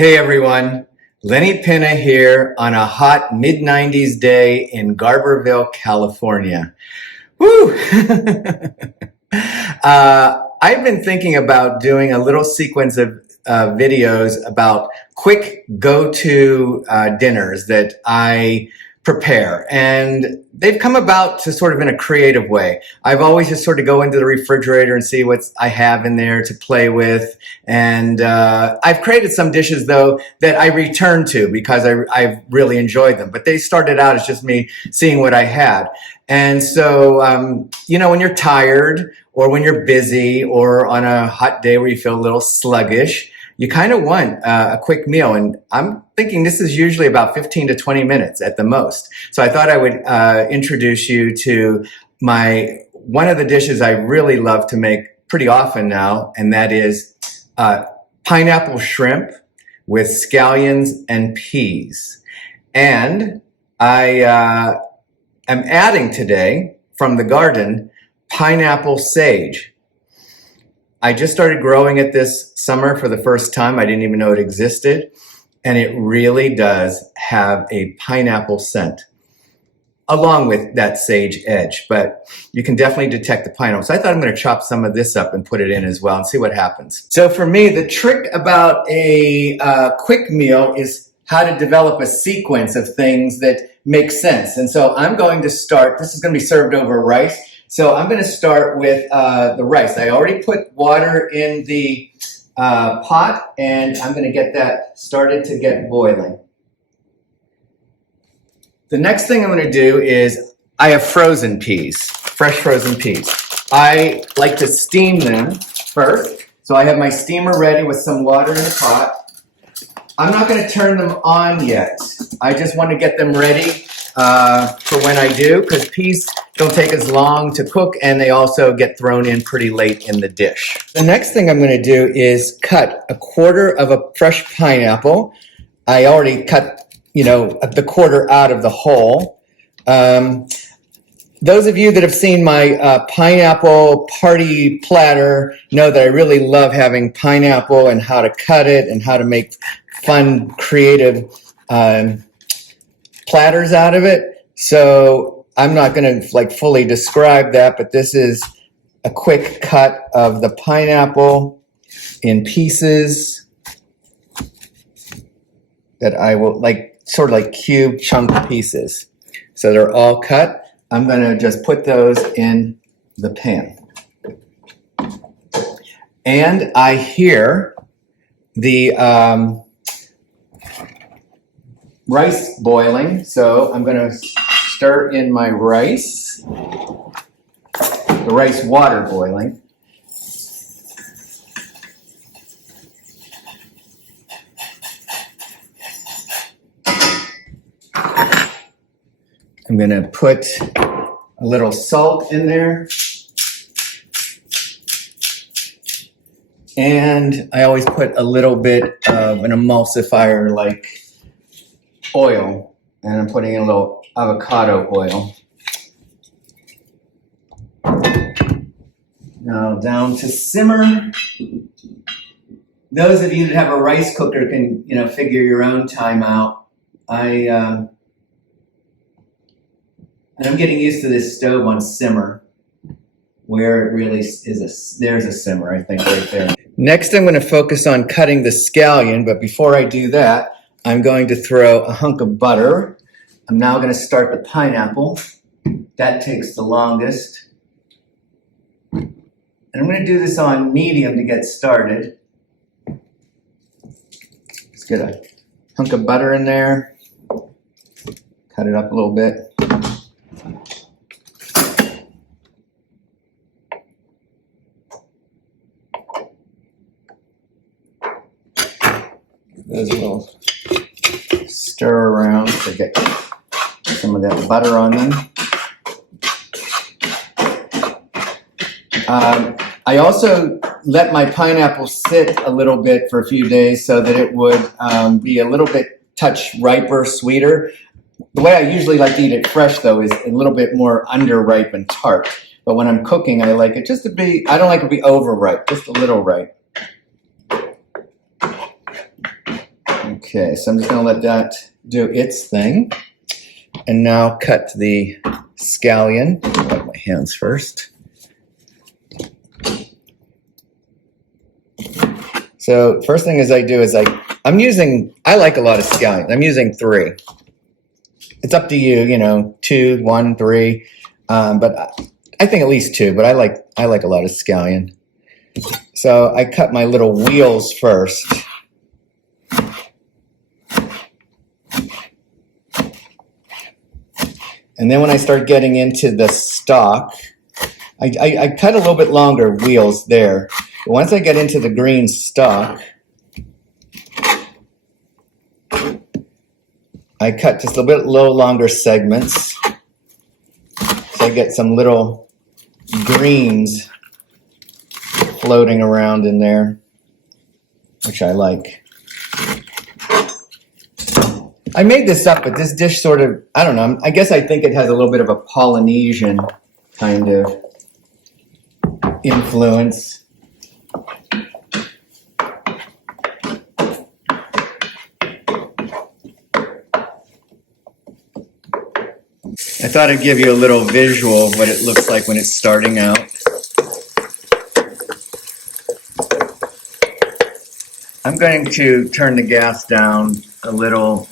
Hey everyone, Lenny Pinna here on a hot mid-90s day in Garberville, California. Woo! I've been thinking about doing a little sequence of videos about quick go-to dinners that I prepare, and they've come about to sort of in a creative way. I've always just sort of go into the refrigerator and see what I have in there to play with, and I've created some dishes though that I return to because I've really enjoyed them, but they started out as just me seeing what I had. And so, you know, when you're tired or when you're busy or on a hot day where you feel a little sluggish, you kind of want a quick meal. And I'm thinking this is usually about 15 to 20 minutes at the most. So I thought I would introduce you to one of the dishes I really love to make pretty often now, and that is pineapple shrimp with scallions and peas. And I am adding today from the garden pineapple sage. I just started growing it this summer for the first time. I didn't even know it existed. And it really does have a pineapple scent along with that sage edge, but you can definitely detect the pineapple. So I thought I'm going to chop some of this up and put it in as well and see what happens. So for me, the trick about a quick meal is how to develop a sequence of things that make sense. And so I'm going to start, this is going to be served over rice. So I'm going to start with the rice. I already put water in the pot, and I'm going to get that started to get boiling. The next thing I'm going to do is I have frozen peas, fresh frozen peas. I like to steam them first. So I have my steamer ready with some water in the pot. I'm not going to turn them on yet. I just want to get them ready for when I do, because peas don't take as long to cook, and they also get thrown in pretty late in the dish. The next thing I'm going to do is cut a quarter of a fresh pineapple. I already cut, you know, the quarter out of the whole. Those of you that have seen my pineapple party platter know that I really love having pineapple and how to cut it and how to make fun, creative platters out of it. So I'm not going to fully describe that, but this is a quick cut of the pineapple in pieces that I will sort of cube chunk pieces. So they're all cut. I'm going to just put those in the pan. And I hear the rice boiling, so I'm going to stir in my rice, the rice water boiling. I'm going to put a little salt in there. And I always put a little bit of an emulsifier like oil, and I'm putting in a little avocado oil. Now down to simmer. Those of you that have a rice cooker can, figure your own time out. And I'm getting used to this stove on simmer, where it really is there's a simmer, I think, right there. Next, I'm going to focus on cutting the scallion, but before I do that, I'm going to throw a hunk of butter. I'm now going to start the pineapple. That takes the longest. And I'm going to do this on medium to get started. Just get a hunk of butter in there. Cut it up a little bit. Those little stir around to get some of that butter on them. I also let my pineapple sit a little bit for a few days so that it would be a little bit touch riper, sweeter. The way I usually like to eat it fresh, though, is a little bit more underripe and tart. But when I'm cooking, I like it just to be, I don't like it to be overripe, just a little ripe. Okay, so I'm just gonna let that do its thing. And now cut the scallion. Wipe my hands first. So first thing is I like a lot of scallions. I'm using 3. It's up to you, you know, 2, 1, 3. But I think at least 2, but I like a lot of scallion. So I cut my little wheels first. And then when I start getting into the stock, I cut a little bit longer wheels there. But once I get into the green stock, I cut just a little bit longer segments. So I get some little greens floating around in there, which I like. I made this up, but this dish sort of, I don't know, I guess I think it has a little bit of a Polynesian kind of influence. I thought I'd give you a little visual of what it looks like when it's starting out. I'm going to turn the gas down a little.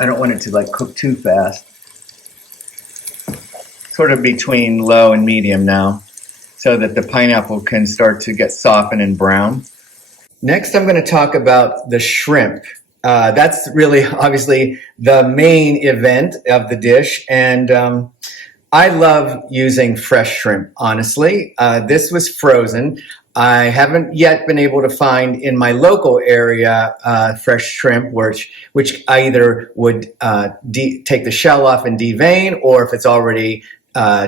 I don't want it to like cook too fast. Sort of between low and medium now, so that the pineapple can start to get softened and brown. Next, I'm going to talk about the shrimp. That's really obviously the main event of the dish, and I love using fresh shrimp, honestly. This was frozen. I haven't yet been able to find in my local area fresh shrimp, which I either would take the shell off and devein, or if it's already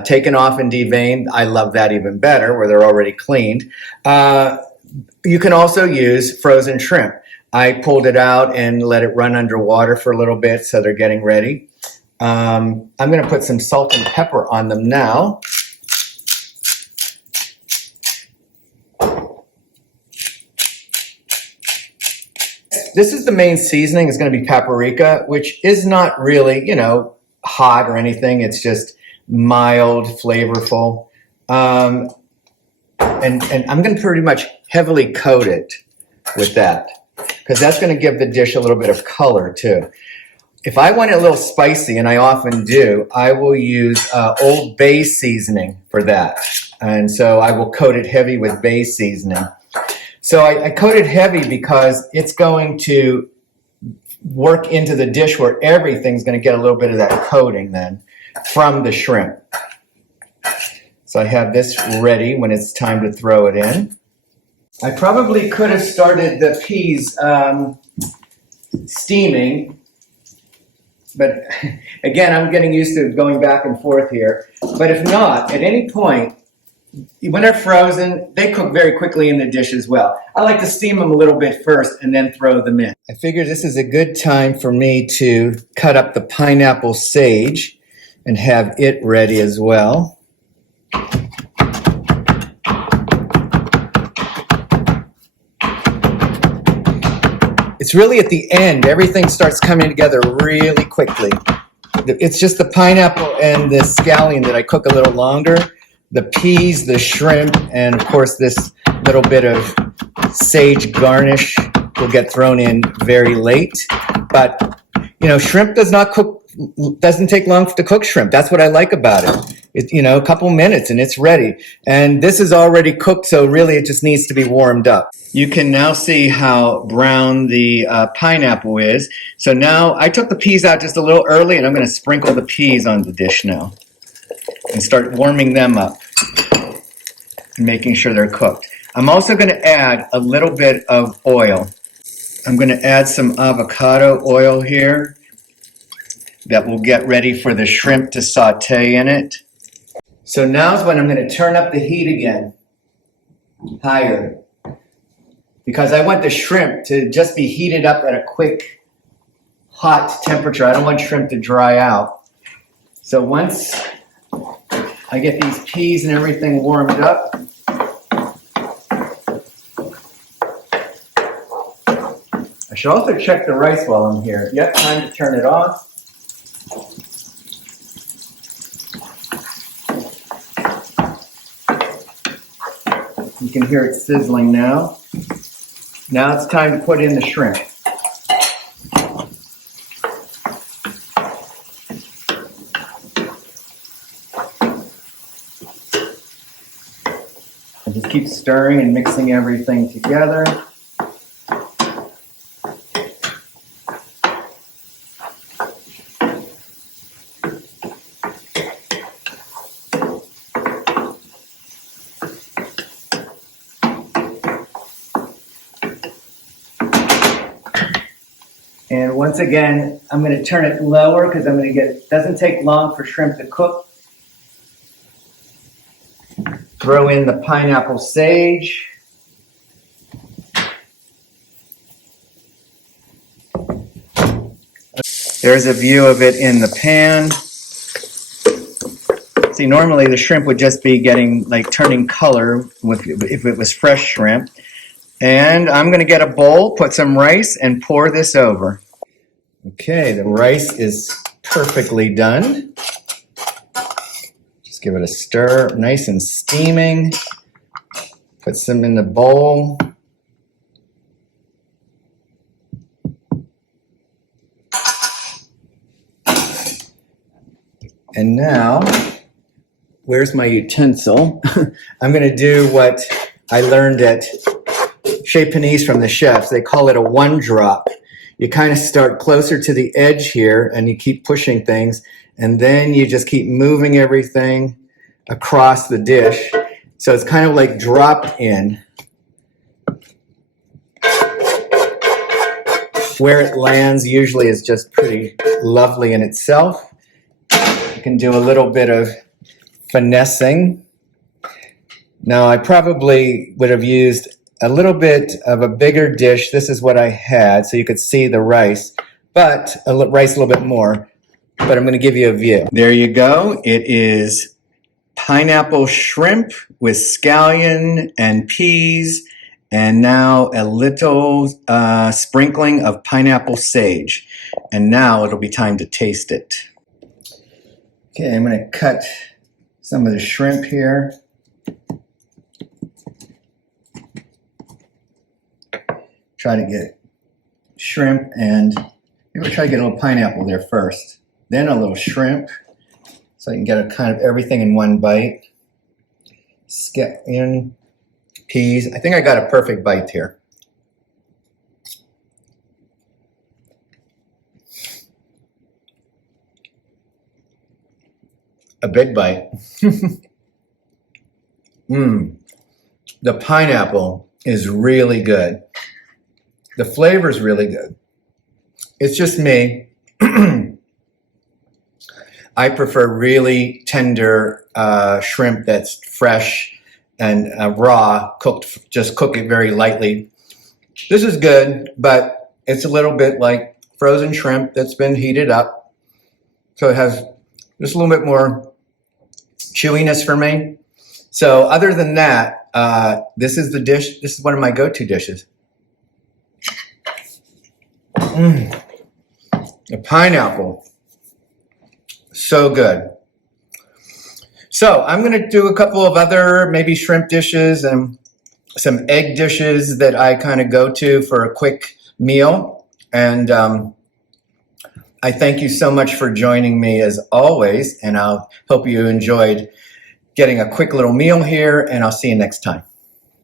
taken off and deveined, I love that even better, where they're already cleaned. You can also use frozen shrimp. I pulled it out and let it run underwater for a little bit so they're getting ready. I'm going to put some salt and pepper on them now. This is the main seasoning. It's going to be paprika, which is not really, you know, hot or anything. It's just mild, flavorful. And I'm going to pretty much heavily coat it with that, because that's going to give the dish a little bit of color too. If I want it a little spicy, and I often do, I will use Old Bay seasoning for that. And so I will coat it heavy with Bay seasoning. So I coat it heavy because it's going to work into the dish where everything's going to get a little bit of that coating then from the shrimp. So I have this ready when it's time to throw it in. I probably could have started the peas steaming, but again, I'm getting used to going back and forth here. But if not, at any point, when they're frozen, they cook very quickly in the dish as well. I like to steam them a little bit first and then throw them in. I figure this is a good time for me to cut up the pineapple sage and have it ready as well. It's really at the end, everything starts coming together really quickly. It's just the pineapple and the scallion that I cook a little longer. The peas, the shrimp, and of course this little bit of sage garnish will get thrown in very late. But, you know, shrimp doesn't take long to cook shrimp. That's what I like about it. It's, you know, a couple minutes and it's ready. And this is already cooked, so really it just needs to be warmed up. You can now see how brown the pineapple is. So now I took the peas out just a little early, and I'm going to sprinkle the peas on the dish now and start warming them up and making sure they're cooked. I'm also going to add a little bit of oil. I'm going to add some avocado oil here that will get ready for the shrimp to saute in it. So now's when I'm going to turn up the heat again, higher, because I want the shrimp to just be heated up at a quick, hot temperature. I don't want shrimp to dry out. So once I get these peas and everything warmed up, I should also check the rice while I'm here. If you have time to turn it off. You can hear it sizzling now. Now it's time to put in the shrimp. I just keep stirring and mixing everything together. And once again, I'm going to turn it lower because I'm going to get, it doesn't take long for shrimp to cook. Throw in the pineapple sage. There's a view of it in the pan. See, normally the shrimp would just be getting, like, turning color if it was fresh shrimp. And I'm going to get a bowl, put some rice, and pour this over. Okay, the rice is perfectly done. Just give it a stir, nice and steaming. Put some in the bowl. And now, where's my utensil? I'm going to do what I learned at Chez Panisse from the chefs. They call it a one drop. You kind of start closer to the edge here and you keep pushing things, and then you just keep moving everything across the dish. So it's kind of like drop in. Where it lands usually is just pretty lovely in itself. You can do a little bit of finessing. Now, I probably would have used a little bit of a bigger dish. This is what I had, so you could see the rice, but rice a little bit more. But I'm going to give you a view. There you go. It is pineapple shrimp with scallion and peas, and now a little sprinkling of pineapple sage. And now it'll be time to taste it. Okay, I'm going to cut some of the shrimp here. Try to get shrimp, and maybe try to get a little pineapple there first. Then a little shrimp, so I can get a kind of everything in one bite. Scallion, peas. I think I got a perfect bite here. A big bite. The pineapple is really good. The flavor is really good. It's just me. I prefer really tender shrimp that's fresh and raw, cooked. Just cook it very lightly. This is good, but it's a little bit like frozen shrimp that's been heated up. So it has just a little bit more chewiness for me. So other than that, this is the dish. This is one of my go-to dishes. The pineapple, so good. So I'm going to do a couple of other maybe shrimp dishes and some egg dishes that I kind of go to for a quick meal. And I thank you so much for joining me as always, and I'll hope you enjoyed getting a quick little meal here, and I'll see you next time.